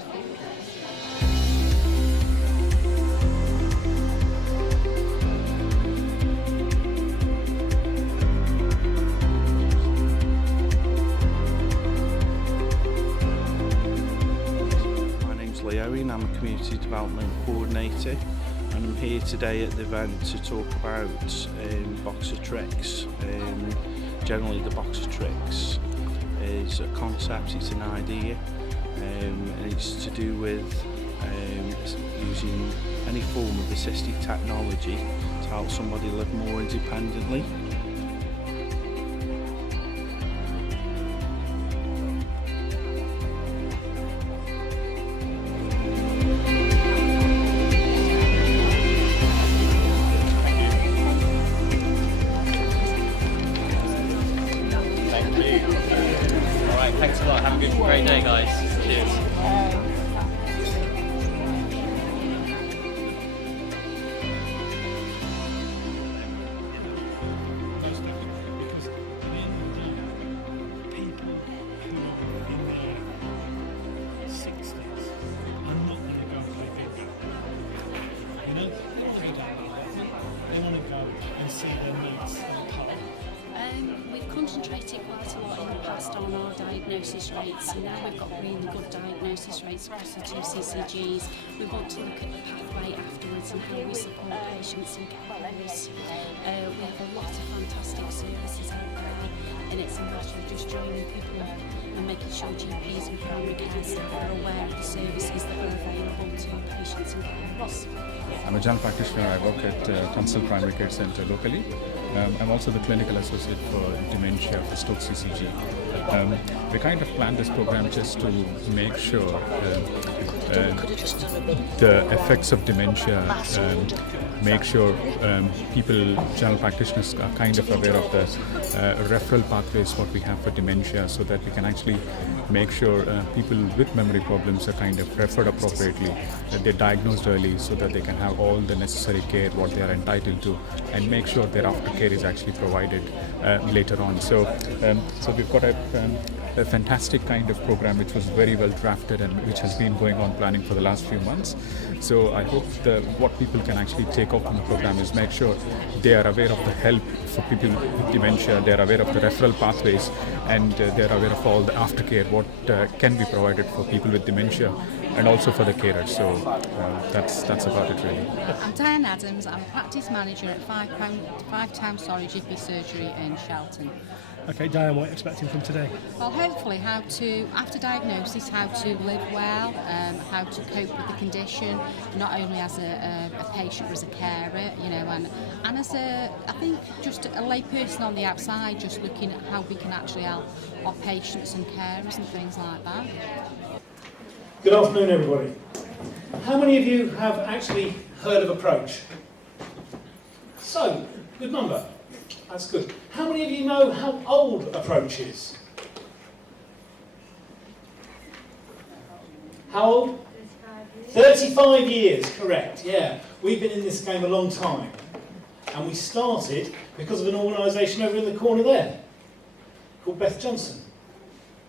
Sonnathi. Owen, I'm a Community Development Co-ordinator, and I'm here today at the event to talk about box of tricks. Generally the box of tricks is a concept, it's an idea, and it's to do with using any form of assistive technology to help somebody live more independently. Thanks a lot. Have a great day, guys. Cheers. We've concentrated quite a lot in the past on our diagnosis rates, and now we've got really good diagnosis rates across the 2 CCGs. We want to look at the pathway afterwards and how we support patients and carers. We have a lot of fantastic services out there, and it's a matter of just joining people up and making sure GPs and primary care staff are aware of the services that are available to patients and carers. I'm a general practitioner. I work at Council Primary Care Centre locally. I'm also the clinical associate for dementia for Stoke CCG. We kind of planned this program just to make sure the effects of dementia, make sure people, general practitioners, are kind of aware of the referral pathways what we have for dementia, so that we can actually make sure people with memory problems are kind of referred appropriately, that they're diagnosed early so that they can have all the necessary care what they are entitled to, and make sure their aftercare is actually provided later on. So we've got a fantastic kind of program which was very well drafted and which has been going on planning for the last few months. So I hope what people can actually take off from the program is make sure they are aware of the help for people with dementia, they are aware of the referral pathways, and they are aware of all the aftercare what can be provided for people with dementia and also for the carers. So that's about it really. I'm Diane Adams. I'm a practice manager at 5 Times GP Surgery in Shelton. Okay, Diane, what are you expecting from today? Well, hopefully how to, after diagnosis, how to live well, how to cope with the condition, not only as a patient but as a carer, you know, and as I think just a lay person on the outside, just looking at how we can actually help our patients and carers and things like that. Good afternoon, everybody. How many of you have actually heard of Approach? So, good number. That's good. How many of you know how old Approach is? How old? 35 years, correct, yeah. We've been in this game a long time. And we started because of an organisation over in the corner there called Beth Johnson.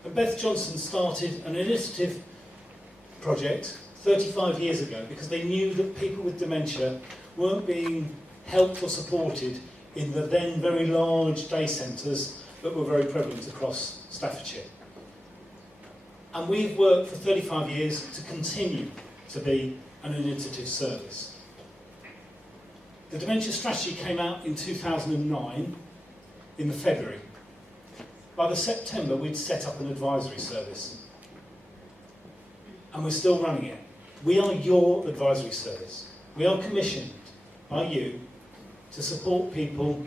And Beth Johnson started an initiative project 35 years ago because they knew that people with dementia weren't being helped or supported in the then very large day centres that were very prevalent across Staffordshire. And we've worked for 35 years to continue to be an initiative service. The dementia strategy came out in 2009 in the February. By the September we'd set up an advisory service. And we're still running it. We are your advisory service. We are commissioned by you to support people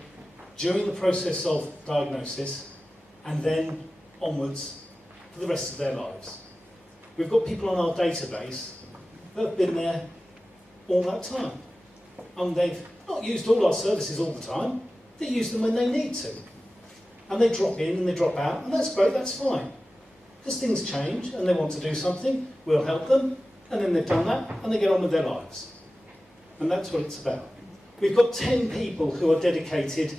during the process of diagnosis and then onwards for the rest of their lives. We've got people on our database that have been there all that time. And they've not used all our services all the time, they use them when they need to. And they drop in and they drop out, and that's great, that's fine. Because things change and they want to do something, we'll help them, and then they've done that and they get on with their lives. And that's what it's about. We've got 10 people who are dedicated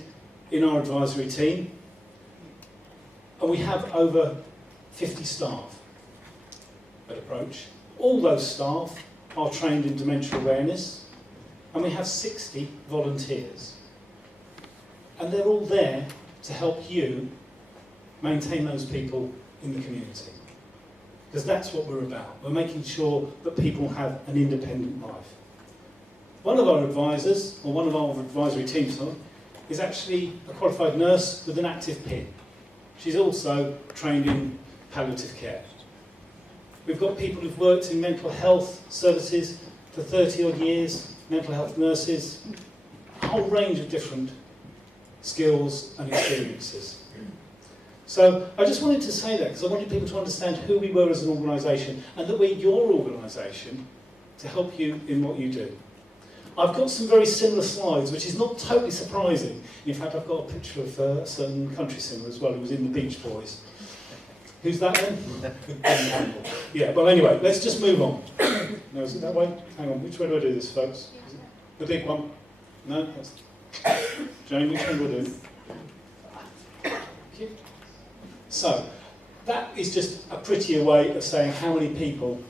in our advisory team, and we have over 50 staff at Approach. All those staff are trained in dementia awareness, and we have 60 volunteers. And they're all there to help you maintain those people in the community. Because that's what we're about. We're making sure that people have an independent life. One of our advisors, or one of our advisory teams, is actually a qualified nurse with an active PIN. She's also trained in palliative care. We've got people who've worked in mental health services for 30 odd years, mental health nurses, a whole range of different skills and experiences. So I just wanted to say that because I wanted people to understand who we were as an organisation and that we're your organisation to help you in what you do. I've got some very similar slides, which is not totally surprising. In fact, I've got a picture of a certain country singer as well who was in the Beach Boys. Who's that then? Yeah, well anyway, let's just move on. No, is it that way? Hang on, which way do I do this, folks? Is it the big one? No? That's... Jayne, which one do I do? So, that is just a prettier way of saying how many people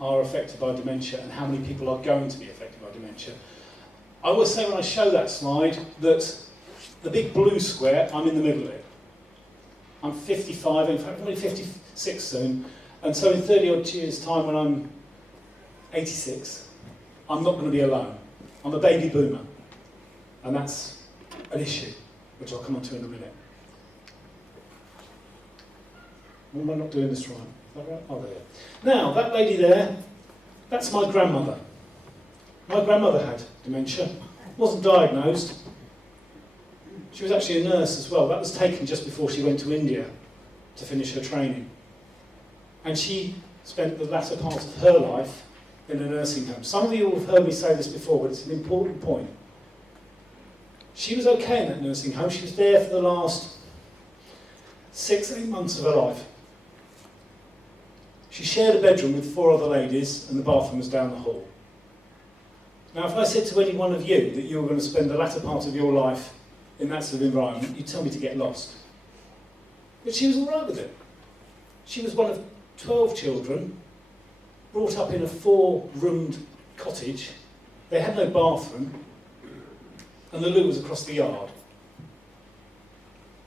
are affected by dementia and how many people are going to be affected by dementia. I always say when I show that slide that the big blue square, I'm in the middle of it. I'm 55, in fact I'm only 56 soon, and so in 30 odd years time when I'm 86, I'm not going to be alone. I'm a baby boomer, and that's an issue, which I'll come on to in a minute. Am I not doing this right? Is that right? Oh, there. Now, that lady there, that's my grandmother. My grandmother had dementia, wasn't diagnosed. She was actually a nurse as well. That was taken just before she went to India to finish her training. And she spent the latter part of her life in a nursing home. Some of you have heard me say this before, but it's an important point. She was okay in that nursing home. She was there for the last 6-8 months of her life. She shared a bedroom with 4 other ladies, and the bathroom was down the hall. Now, if I said to any one of you that you were going to spend the latter part of your life in that sort of environment, you'd tell me to get lost. But she was all right with it. She was one of 12 children, brought up in a 4-roomed cottage. They had no bathroom, and the loo was across the yard.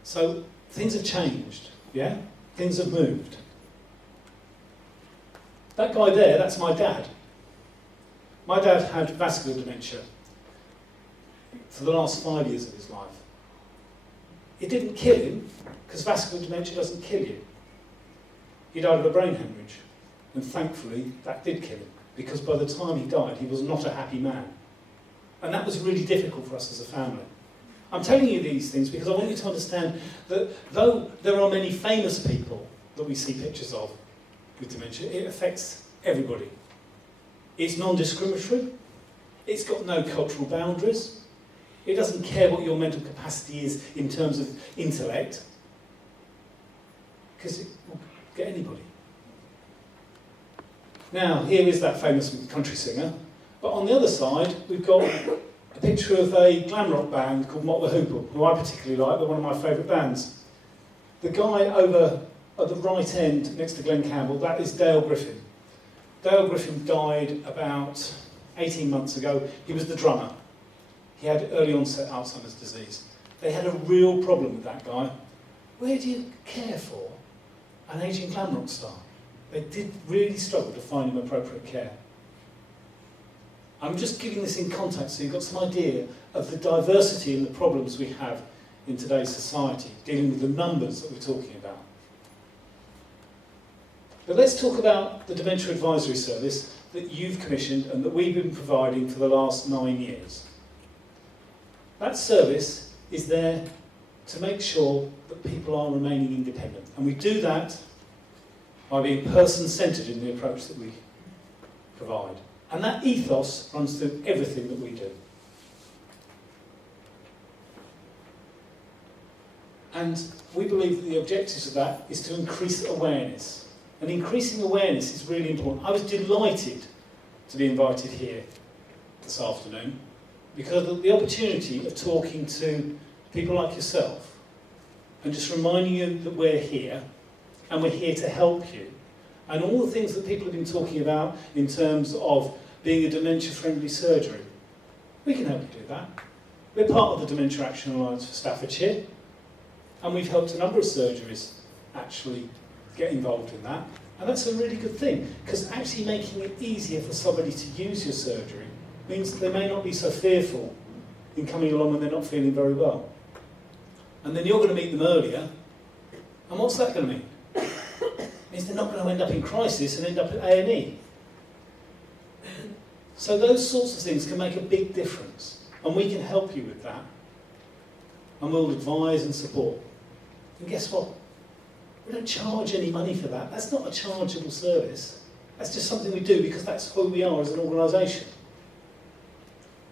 So things have changed, yeah? Things have moved. That guy there, that's my dad. My dad had vascular dementia for the last 5 years of his life. It didn't kill him, because vascular dementia doesn't kill you. He died of a brain hemorrhage, and thankfully that did kill him, because by the time he died, he was not a happy man. And that was really difficult for us as a family. I'm telling you these things because I want you to understand that though there are many famous people that we see pictures of with dementia, it affects everybody. It's non-discriminatory, it's got no cultural boundaries, it doesn't care what your mental capacity is in terms of intellect, because it will get anybody. Now, here is that famous country singer, but on the other side, we've got a picture of a glam rock band called Mott the Hoople, who I particularly like, they're one of my favourite bands. The guy over at the right end, next to Glenn Campbell, that is Dale Griffin. Dale Griffin died about 18 months ago. He was the drummer. He had early onset Alzheimer's disease. They had a real problem with that guy. Where do you care for an ageing glam rock star? They did really struggle to find him appropriate care. I'm just giving this in context so you've got some idea of the diversity and the problems we have in today's society, dealing with the numbers that we're talking about. But let's talk about the Dementia Advisory Service that you've commissioned and that we've been providing for the last 9 years. That service is there to make sure that people are remaining independent. And we do that by being person-centred in the approach that we provide. And that ethos runs through everything that we do. And we believe that the objectives of that is to increase awareness. And increasing awareness is really important. I was delighted to be invited here this afternoon because of the opportunity of talking to people like yourself and just reminding you that we're here and we're here to help you and all the things that people have been talking about in terms of being a dementia-friendly surgery. We can help you do that. We're part of the Dementia Action Alliance for Staffordshire, and we've helped a number of surgeries actually get involved in that. And that's a really good thing, because actually making it easier for somebody to use your surgery means that they may not be so fearful in coming along when they're not feeling very well. And then you're going to meet them earlier, and what's that going to mean? It means they're not going to end up in crisis and end up at A&E. So those sorts of things can make a big difference, and we can help you with that. And we'll advise and support. And guess what? We don't charge any money for that. That's not a chargeable service. That's just something we do because that's who we are as an organisation.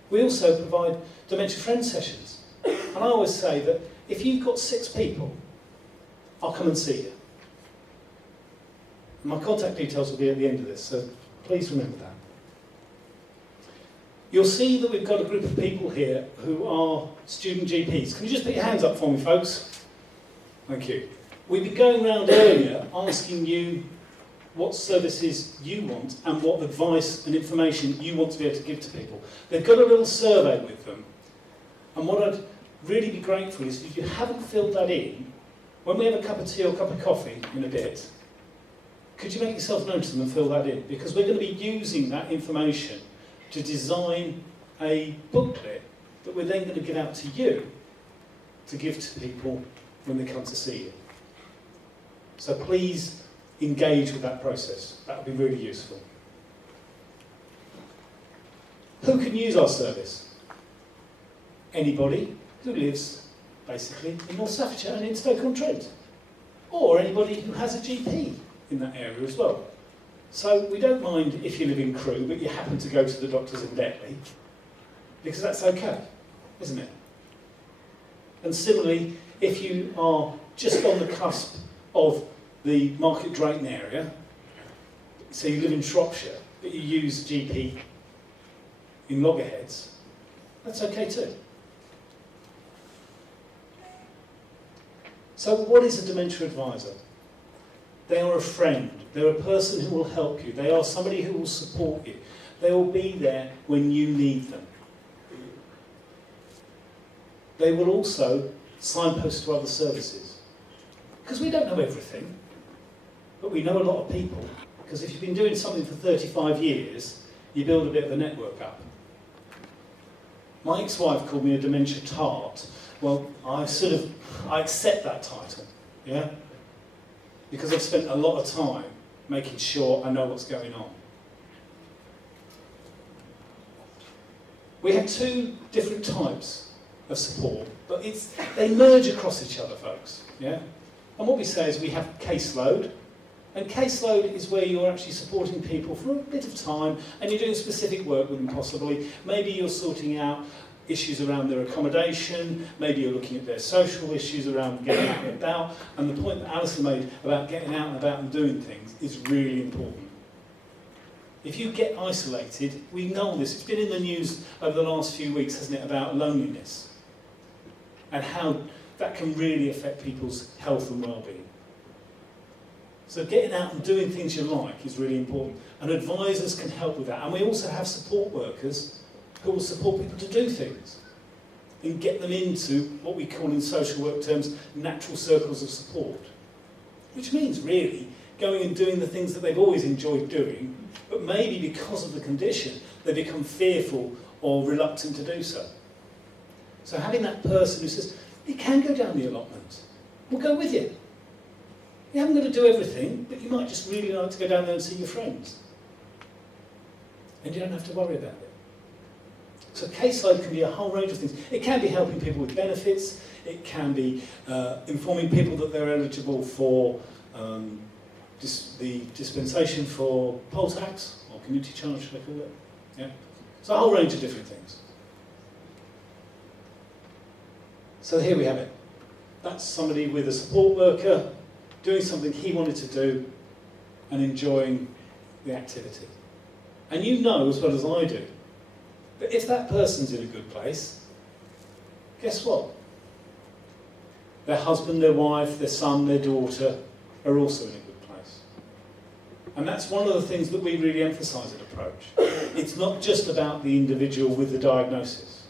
We also provide dementia friend sessions. And I always say that if you've got 6 people, I'll come and see you. And my contact details will be at the end of this, so please remember that. You'll see that we've got a group of people here who are student GPs. Can you just put your hands up for me, folks? Thank you. We've been going around earlier asking you what services you want and what advice and information you want to be able to give to people. They've got a little survey with them. And what I'd really be grateful is if you haven't filled that in, when we have a cup of tea or a cup of coffee in a bit, could you make yourself known to them and fill that in? Because we're going to be using that information to design a booklet that we're then going to give out to you to give to people when they come to see you. So please engage with that process. That would be really useful. Who can use our service? Anybody who lives basically in North Staffordshire and in Stoke-on-Trent. Or anybody who has a GP in that area as well. So we don't mind if you live in Crewe but you happen to go to the doctors in Detley, because that's okay, isn't it? And similarly, if you are just on the cusp of the Market Drayton area, so you live in Shropshire, but you use GP in Loggerheads, that's okay too. So what is a dementia advisor? They are a friend. They're a person who will help you. They are somebody who will support you. They will be there when you need them. They will also signpost to other services. Because we don't know everything, but we know a lot of people. Because if you've been doing something for 35 years, you build a bit of a network up. My ex-wife called me a dementia tart. Well, I accept that title, yeah? Because I've spent a lot of time making sure I know what's going on. We have 2 different types of support, but they merge across each other, folks, yeah? And what we say is we have caseload, and caseload is where you're actually supporting people for a bit of time, and you're doing specific work with them possibly. Maybe you're sorting out issues around their accommodation, maybe you're looking at their social issues around getting out and about, and the point that Alison made about getting out and about and doing things is really important. If you get isolated, we know this, it's been in the news over the last few weeks, hasn't it, about loneliness, and how that can really affect people's health and well-being. So getting out and doing things you like is really important, and advisors can help with that, and we also have support workers who will support people to do things and get them into what we call in social work terms natural circles of support, which means really going and doing the things that they've always enjoyed doing, but maybe because of the condition they become fearful or reluctant to do so. So having that person who says, you can go down the allotment, we'll go with you. You haven't got to do everything, but you might just really like to go down there and see your friends. And you don't have to worry about it. So caseload can be a whole range of things. It can be helping people with benefits. It can be informing people that they're eligible for the dispensation for poll tax, or community charge, should I call it? Yeah. So a whole range of different things. So here we have it. That's somebody with a support worker doing something he wanted to do and enjoying the activity. And you know as well as I do, but if that person's in a good place, guess what? Their husband, their wife, their son, their daughter are also in a good place. And that's one of the things that we really emphasise at Approach. It's not just about the individual with the diagnosis.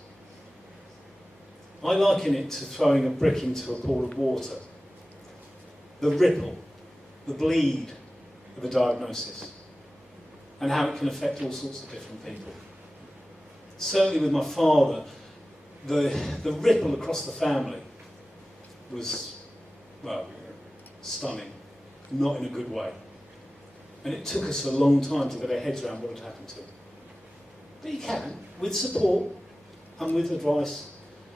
I liken it to throwing a brick into a pool of water. The ripple, the bleed of a diagnosis, and how it can affect all sorts of different people. Certainly with my father, the ripple across the family was, well, stunning, not in a good way. And it took us a long time to get our heads around what had happened to him. But you can, with support and with advice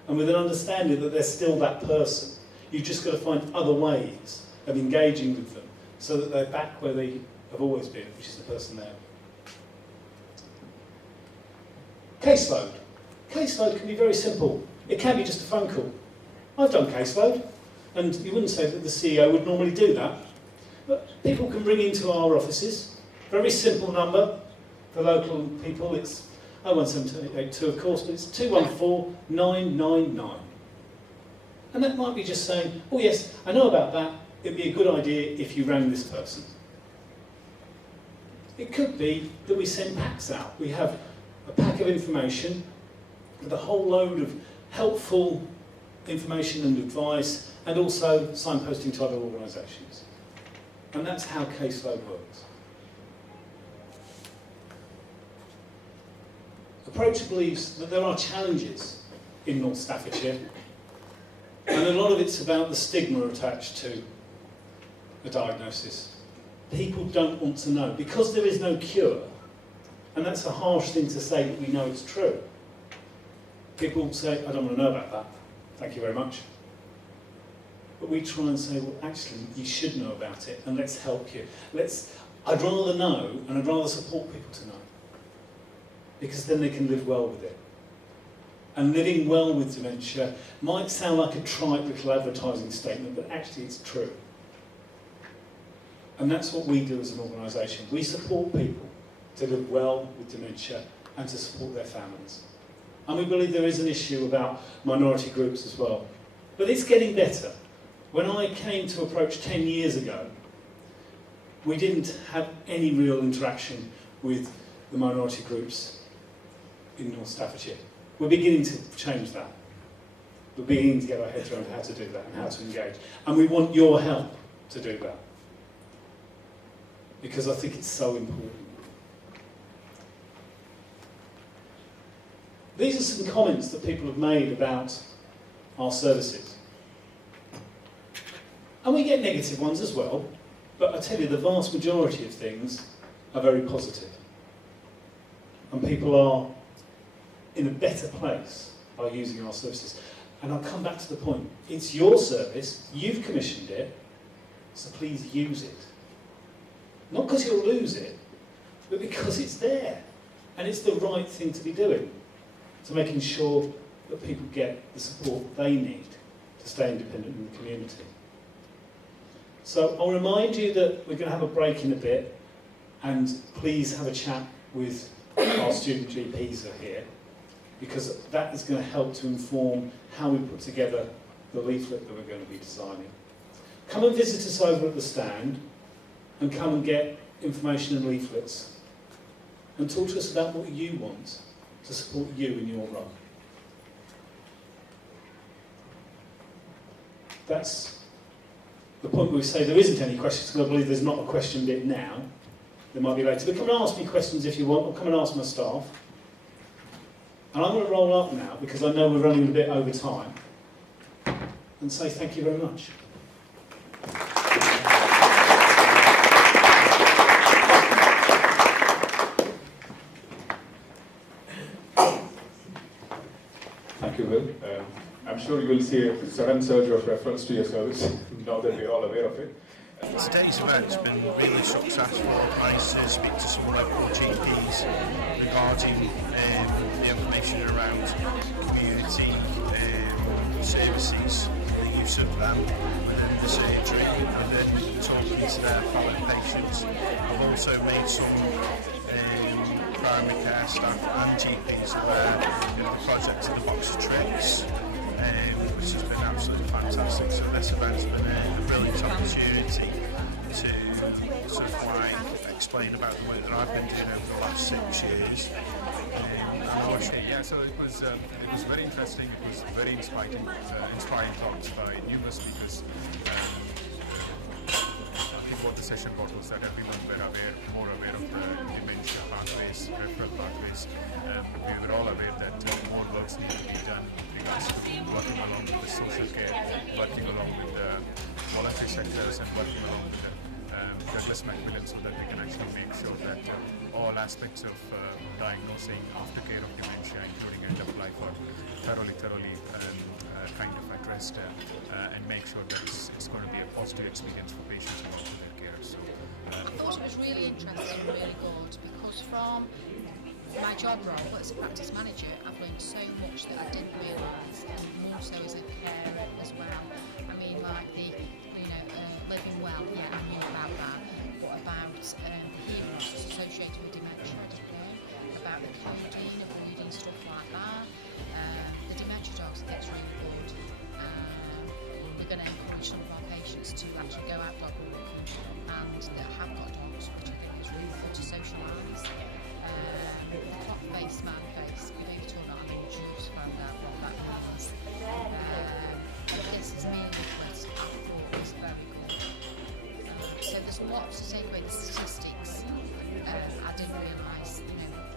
and with an understanding that they're still that person. You've just got to find other ways of engaging with them so that they're back where they have always been, which is the person they are. Caseload. Caseload can be very simple. It can be just a phone call. I've done caseload, and you wouldn't say that the CEO would normally do that, but people can ring into our offices. Very simple number for local people. It's 01782, of course, but it's 214999. And that might be just saying, oh yes, I know about that. It'd be a good idea if you rang this person. It could be that we send packs out. We have a pack of information with a whole load of helpful information and advice, and also signposting to other organisations. And that's how caseload works. Approach believes that there are challenges in North Staffordshire, and a lot of it's about the stigma attached to a diagnosis. People don't want to know, because there is no cure, and that's a harsh thing to say, but we know it's true. People say, I don't want to know about that, thank you very much. But we try and say, well, actually, you should know about it, and let's help you. I'd rather know, and I'd rather support people to know, because then they can live well with it. And living well with dementia might sound like a trite little advertising statement, but actually it's true. And that's what we do as an organisation. We support people to live well with dementia and to support their families. And we believe there is an issue about minority groups as well. But it's getting better. When I came to Approach 10 years ago, we didn't have any real interaction with the minority groups in North Staffordshire. We're beginning to change that. We're beginning to get our heads around how to do that and how to engage. And we want your help to do that, because I think it's so important. These are some comments that people have made about our services. And we get negative ones as well, but I tell you, the vast majority of things are very positive. And people are in a better place by using our services. And I'll come back to the point. It's your service, you've commissioned it, so please use it. Not because you'll lose it, but because it's there. And it's the right thing to be doing, to making sure that people get the support they need to stay independent in the community. So I'll remind you that we're going to have a break in a bit, and please have a chat with our student GPs who are here, because that is going to help to inform how we put together the leaflet that we're going to be designing. Come and visit us over at the stand, and come and get information and leaflets, and talk to us about what you want to support you in your role. That's the point where we say there isn't any questions, because I believe there's not a question bit now. There might be later. But come and ask me questions if you want, or come and ask my staff. And I'm going to roll up now, because I know we're running a bit over time, and say thank you very much. Thank you, Will. I'm sure you will see a sudden surge of reference to your service, now that we're all aware of it. Today's event's been really successful. Nice to speak to some local GPs regarding the information around community services, the use of them within the surgery, and then talking to their fellow patients. I've also made some primary care staff and GPs aware of the project of the box of tricks, which has been absolutely fantastic. So this event's been a brilliant opportunity to sort of like explain about the work that I've been doing over the last 6 years. Yeah, so it was very interesting. It was very inspiring talks by numerous speakers. I think what the session brought was that everyone were more aware of the dementia pathways, referral pathways. We were all aware that more works need to be done with regards to working along with the social care, working along with the voluntary sectors, and working along with the Douglas Macmillan, so that we can actually make sure that all aspects of diagnosing, aftercare of dementia, including end of life, are thoroughly kind of addressed and make sure that it's going to be a positive experience for patients and also their carers. So, I thought it was really interesting, really good, because from my job role as a practice manager, I've learned so much that I didn't realise, and more so as a carer as well. I mean, like the, living well, yeah, I knew about that, but about the hearing loss associated with dementia, I didn't know, about the coding, avoiding stuff like that. The dementia dogs, that's really good. We're going to encourage some of our patients to actually go out dog walking, and that have got dogs, which I think is really good to socialise. The clock face, man face, we don't talk about Anil just found out what that means. This is me request, I thought was very good. So there's lots to take away the statistics. I didn't realise,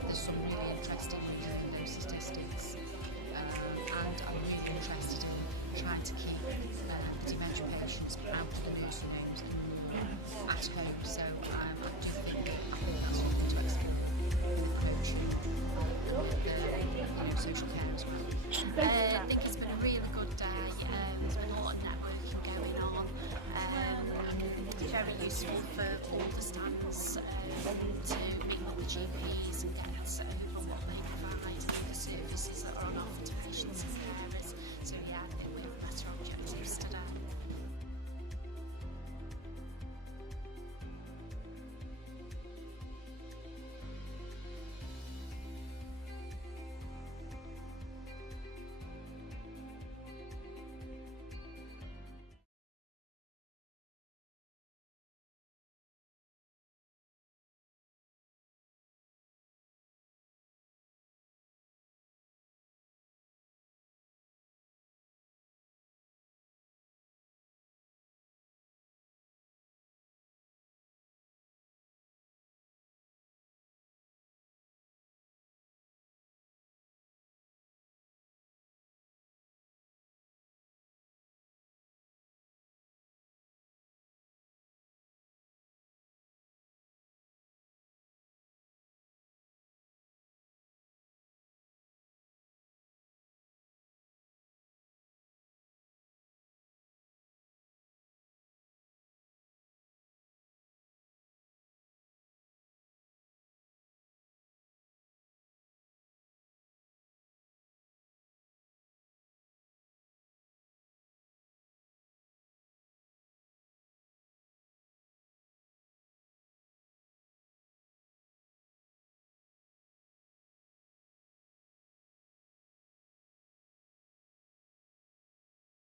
there's some really interesting news in those statistics. And I'm really interested in trying to keep the dementia patients out of the nursing homes and more at home. So I do think that's something to explore with coaching and social care as well. I think it's been a really good day. There's been a lot of networking going on. Very useful for all the stands to meet with the GPs and get on what they provide and the services that are on offer to patients.